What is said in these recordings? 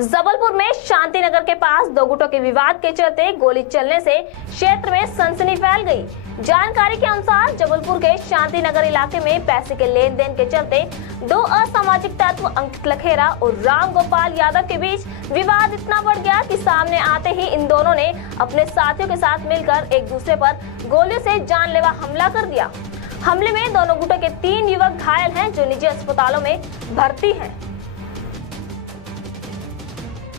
जबलपुर में शांति नगर के पास दो गुटों के विवाद के चलते गोली चलने से क्षेत्र में सनसनी फैल गई। जानकारी के अनुसार जबलपुर के शांति नगर इलाके में पैसे के लेन देन के चलते दो असामाजिक तत्व अंकित लखेरा और राम गोपाल यादव के बीच विवाद इतना बढ़ गया कि सामने आते ही इन दोनों ने अपने साथियों के साथ मिलकर एक दूसरे पर गोलियों से जानलेवा हमला कर दिया। हमले में दोनों गुटों के 3 युवक घायल हैं जो निजी अस्पतालों में भर्ती हैं।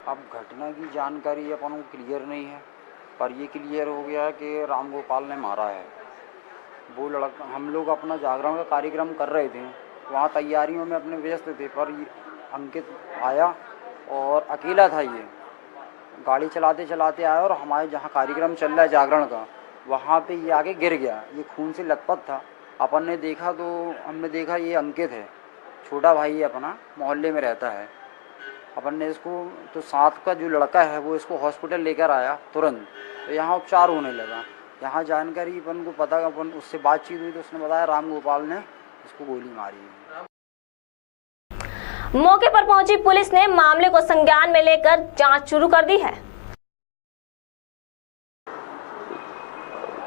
अब घटना की जानकारी अपन को क्लियर नहीं है, पर ये क्लियर हो गया है कि राम गोपाल ने मारा है। वो लड़का, हम लोग अपना जागरण का कार्यक्रम कर रहे थे, वहाँ तैयारियों में अपने व्यस्त थे, पर ये अंकित आया और अकेला था। ये गाड़ी चलाते चलाते आया और हमारे जहाँ कार्यक्रम चल रहा है जागरण का, वहाँ पे ये आके गिर गया। ये खून से लथपथ था। अपन ने देखा तो हमने देखा ये अंकित है, छोटा भाई है, अपना मोहल्ले में रहता है। अपन ने इसको तो साथ का जो लड़का है वो इसको हॉस्पिटल लेकर आया तुरंत, तो यहाँ उपचार होने लगा। यहाँ जानकारी अपन को पता, अपन उससे बातचीत हुई तो उसने बताया राम गोपाल ने इसको गोली मारी है। मौके पर पहुंची पुलिस ने मामले को संज्ञान में लेकर जांच शुरू कर दी है।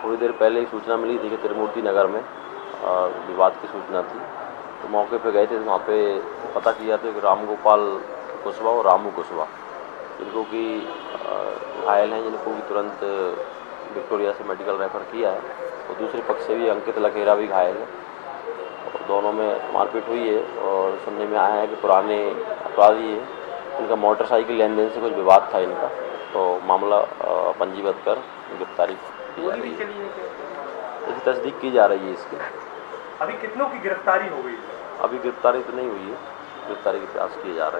थोड़ी देर पहले एक सूचना मिली थी कि त्रिमूर्ति नगर में विवाद की सूचना थी, तो मौके पे गए थे। तो वहाँ पे पता किया तो राम गोपाल कुशवाहा और रामू कुशवाहा, जिनको कि घायल हैं, जिनको भी तुरंत विक्टोरिया से मेडिकल रेफर किया है। और दूसरे पक्ष से भी अंकित लखेरा भी घायल है। और दोनों में मारपीट हुई है और सुनने में आया है कि पुराने अपराधी है, इनका मोटरसाइकिल लेन देन से कुछ विवाद था इनका, तो मामला पंजीबद्ध कर गिरफ्तारी की जा रही है। इसकी तस्दीक की जा रही है। इसकी अभी कितनों की गिरफ्तारी हो गई? अभी गिरफ्तारी तो नहीं हुई है, गिरफ्तारी के प्रयास किए जा रहे हैं।